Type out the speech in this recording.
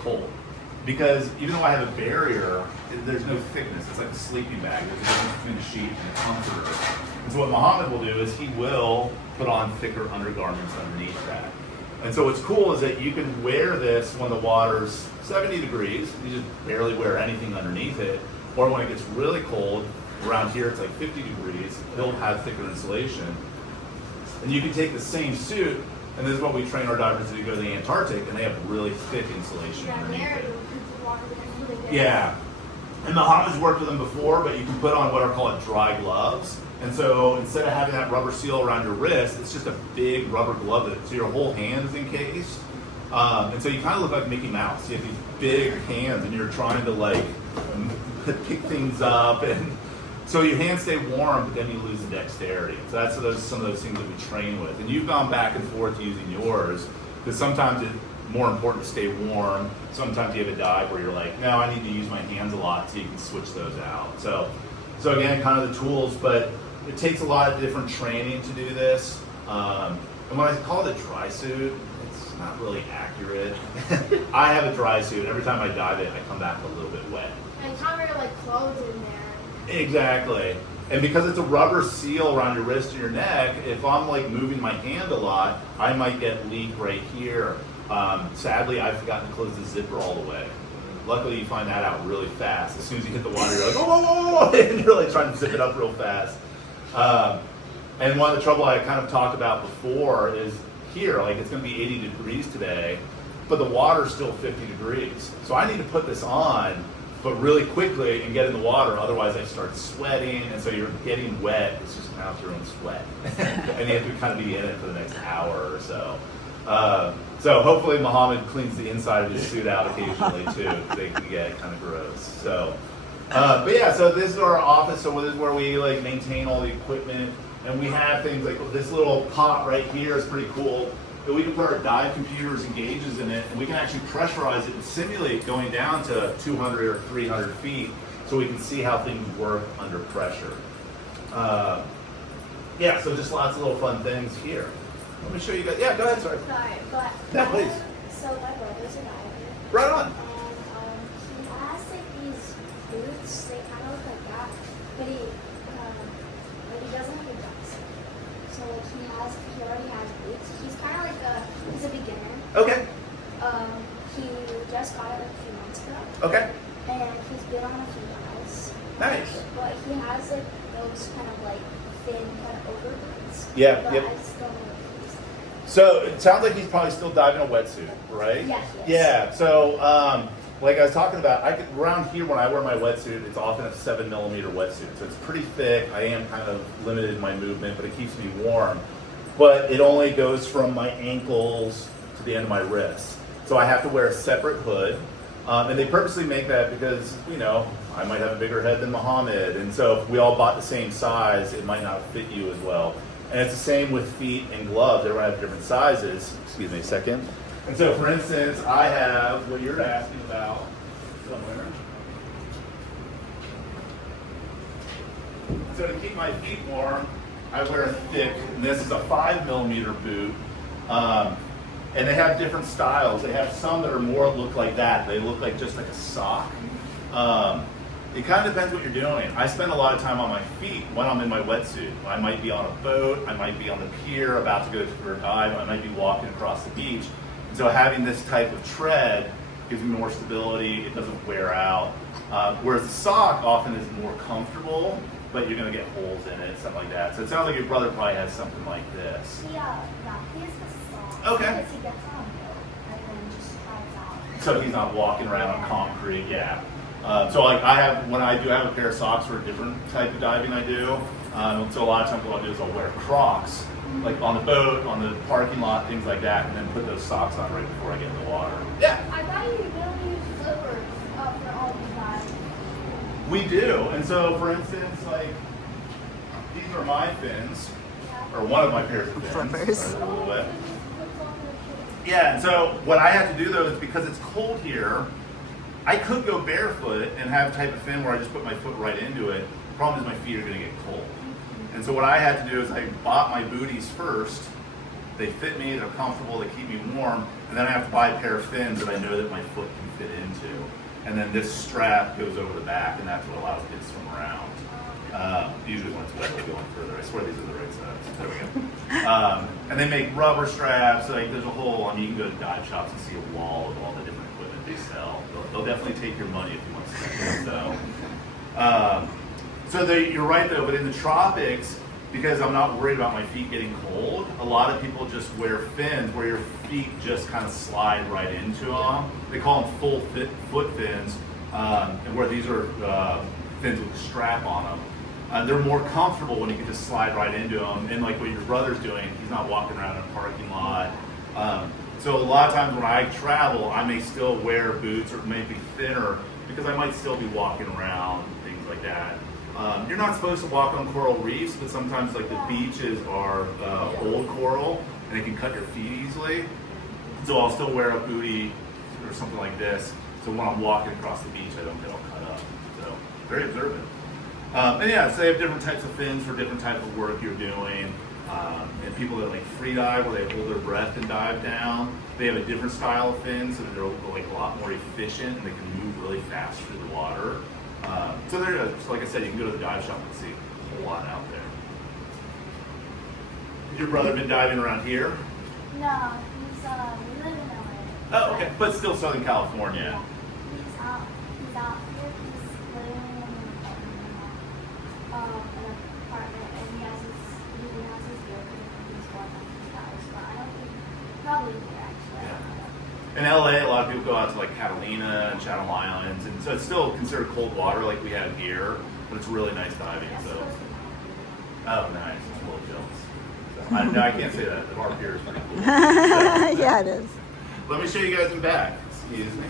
cold. Because even though I have a barrier, there's no thickness. It's like a sleeping bag. There's a difference between a sheet and a comforter. And so what Muhammad will do is he will put on thicker undergarments underneath that. And so what's cool is that you can wear this when the water's 70 degrees. You just barely wear anything underneath it. Or when it gets really cold, around here it's like 50 degrees, he'll have thicker insulation. And you can take the same suit, and this is what we train our divers to do, go to the Antarctic, and they have really thick insulation underneath it. Yeah. And Muhammad's worked with them before, but you can put on what are called dry gloves. And so instead of having that rubber seal around your wrist, it's just a big rubber glove, so your whole hand is encased. And so you kind of look like Mickey Mouse. You have these big hands, and you're trying to like pick things up, and so your hands stay warm, but then you lose the dexterity. So that's some of those things that we train with. And you've gone back and forth using yours, because sometimes it's more important to stay warm. Sometimes you have a dive where you're like, no, I need to use my hands a lot, so you can switch those out. So again, kind of the tools, but it takes a lot of different training to do this. And when I call it a dry suit, it's not really accurate. I have a dry suit. Every time I dive it, I come back a little bit wet. And cover like clothes in there. Exactly. And because it's a rubber seal around your wrist and your neck, if I'm like moving my hand a lot, I might get leak right here. Sadly, I've forgotten to close the zipper all the way. Luckily, you find that out really fast. As soon as you hit the water, you're like, oh, and you're like trying to zip it up real fast. And one of the trouble I kind of talked about before is here, like it's going to be 80 degrees today, but the water's still 50 degrees. So I need to put this on, but really quickly and get in the water. Otherwise, I start sweating, and so you're getting wet. It's just out your own sweat, and you have to kind of be in it for the next hour or so. So hopefully Muhammad cleans the inside of his suit out occasionally too, because they can get kind of gross. So, but yeah, so this is our office. So this is where we like maintain all the equipment, and we have things like this little pot right here is pretty cool. That we can put our dive computers and gauges in it, and we can actually pressurize it and simulate going down to 200 or 300 feet, so we can see how things work under pressure. Yeah, so just lots of little fun things here. Let me show you guys. Yeah, go ahead, sorry. Sorry, but Yeah, please. So my brother's a diver. Right on. And he has like these boots. They kind of look like that, but he doesn't have a dress. So like he already has boots. He's kind of like he's a beginner. Okay. He just got it like a few months ago. Okay. And he's been on a few dives. Nice. But he has like those kind of like thin kind of over boots. Yeah. But Yep. I just don't know what these are. So it sounds like he's probably still diving a wetsuit, right? Yes. Yeah. So like I was talking about, around here when I wear my wetsuit, it's often a 7mm wetsuit, so it's pretty thick. I am kind of limited in my movement, but it keeps me warm. But it only goes from my ankles to the end of my wrists, so I have to wear a separate hood. And they purposely make that because, you know, I might have a bigger head than Muhammad, and so if we all bought the same size, it might not fit you as well. And it's the same with feet and gloves. Everyone has different sizes. Excuse me a second. And so, for instance, I have what you're asking about somewhere. So to keep my feet warm, I wear a thick, and this is a 5mm boot. And they have different styles. They have some that are more look like that. They look like just like a sock. It kind of depends what you're doing. I spend a lot of time on my feet when I'm in my wetsuit. I might be on a boat, I might be on the pier about to go for a dive, I might be walking across the beach. And so having this type of tread gives me more stability, it doesn't wear out. Whereas the sock often is more comfortable, but you're gonna get holes in it, stuff like that. So it sounds like your brother probably has something like this. Yeah, he has the sock. Okay. Because he gets on it and then just slides out. So he's not walking around on concrete, yeah. So like when I do have a pair of socks for a different type of diving I do, so a lot of times what I'll do is I'll wear Crocs, like on the boat, on the parking lot, things like that, and then put those socks on right before I get in the water. Yeah. I thought you really use flippers for all these dives. We do, and so for instance, like these are my fins, or one of my pairs of fins. Flippers. Sorry, a little bit. Yeah, and so what I have to do though is because it's cold here, I could go barefoot and have a type of fin where I just put my foot right into it. The problem is my feet are going to get cold. And so what I had to do is I bought my booties first. They fit me, they're comfortable, they keep me warm, and then I have to buy a pair of fins that I know that my foot can and then this strap goes over the back, and that's what allows it to swim around. Usually when it's wet, they go in further. I swear these are the right sides. There we go. And they make rubber straps. Like there's a whole. I mean, you can go to dive shops and see a wall of all the different equipment they sell. They'll definitely take your money if you want to spend it. So you're right though. But in the tropics, because I'm not worried about my feet getting cold, a lot of people just wear fins where your feet just kind of slide right into them. They call them full foot fins, and where these are fins with a strap on them. They're more comfortable when you can just slide right into them. And like what your brother's doing, he's not walking around in a parking lot. So a lot of times when I travel, I may still wear boots or maybe thinner because I might still be walking around, things like that. You're not supposed to walk on coral reefs, but sometimes like the beaches are old coral and it can cut your feet easily. So I'll still wear a bootie or something like this. So when I'm walking across the beach, I don't get all cut up. So very observant. And yeah, so they have different types of fins for different types of work you're doing. And people that like free dive, where they hold their breath and dive down, they have a different style of fins, so they're like a lot more efficient and they can move really fast through the water. So like I said, you can go to the dive shop and see a whole lot out there. Has your brother been diving around here? No, we live in LA. Oh, okay, but still Southern California. Yeah. He's out here. He's living in an apartment, and he has his gear. He's going on his dives, but I don't think probably here actually. Yeah. In LA, a lot of people go out to like Catalina and Channel Islands, and so it's still considered cold water like we have here, but it's really nice diving. So, oh, nice. I'm a little jealous. No, I can't say that. The bar pier is pretty cool. So, Yeah, it is. let me show you guys in back. Excuse me.